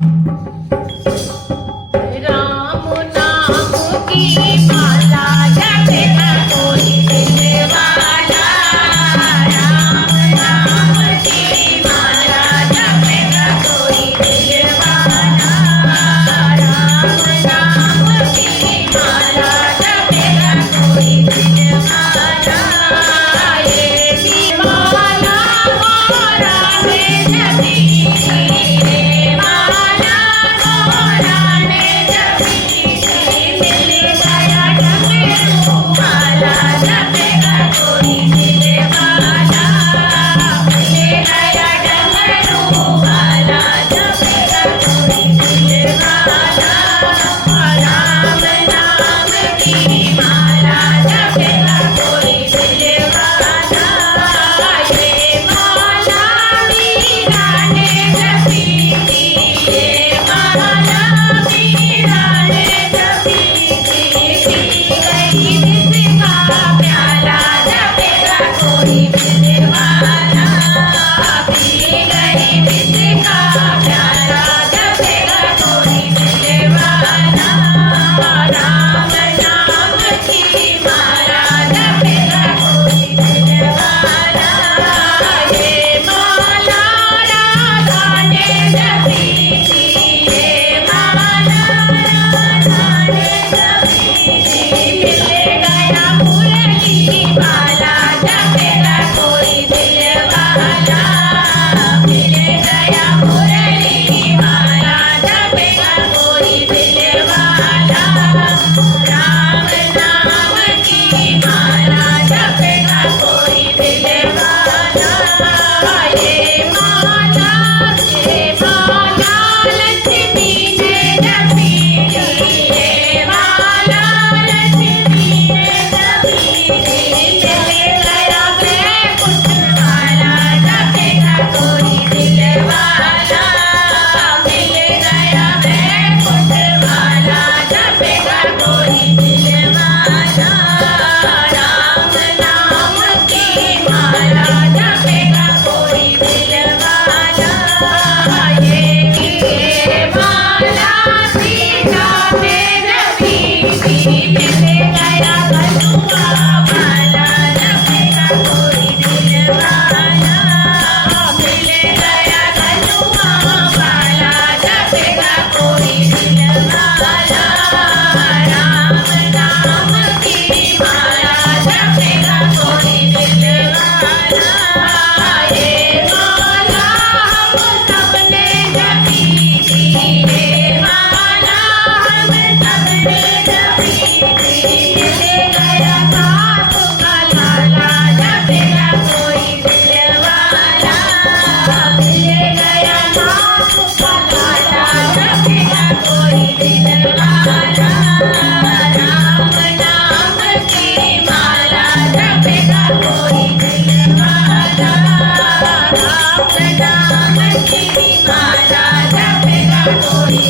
राम नाम की माला जपेगा कोई दिलवाला। राम नाम की माला जपेगा कोई दिलवाला। राम नाम की माला जपेगा कोई दिलवाला। ये दीवाना मोरा है जपी, ये माला मोरा ने जपी। मिल गया डमरू वाला जपेगा कोई दिलवाला। मिल गया डमरू वाला जपेगा कोई दिलवाला। राम नाम की माला जपेगा कोई दिलवाला। ये माला मीरा ने जपी थी, ये माला मीरा ने जपी थी। पी गई जिसका प्याला जपेगा कोई दिलवाला। पी गई जिसका प्याला जपेगा कोई दिलवाला। राम नाम की माला जपेगा कोई दिलवाला। ये माला राधा ने जपी थी, ये माला राधा ने जपी थी। मिल गया मुरली वाला जपेगा कोई दिलवाला। मिल गया मुरली वाला जपेगा कोई दिलवाला। राम नाम की माला जपेगा कोई दिलवाला। ये माला लक्ष्मी ने जपी थी, ये माला लक्ष्मी ने जपी थी। मिल गया वैकुंठ वाला जपेगा कोई दिलवाला। मिल गया वैकुंठ वाला जपेगा कोई दिलवाला। राम नाम की माला जपेगा कोई दिलवाला। ये माला सीता ने जपी थी। मिल गया कलुआ वाला जपेगा कोई दिलवाला। मिल गया कलुआ वाला जपेगा कोई दिलवाला। राम नाम की माला जपेगा कोई दिलवाला। ये माला हम सबने जपी थी, ये माला हम सबने जपी थी। मिल गया सासू का लाला जपेगा कोई दिलवाला। मिल गया सासू का लाला जपेगा कोई दिलवाला। राम नाम की माला जपेगा कोई दिलवाला। राम नाम की माला जपेगा कोई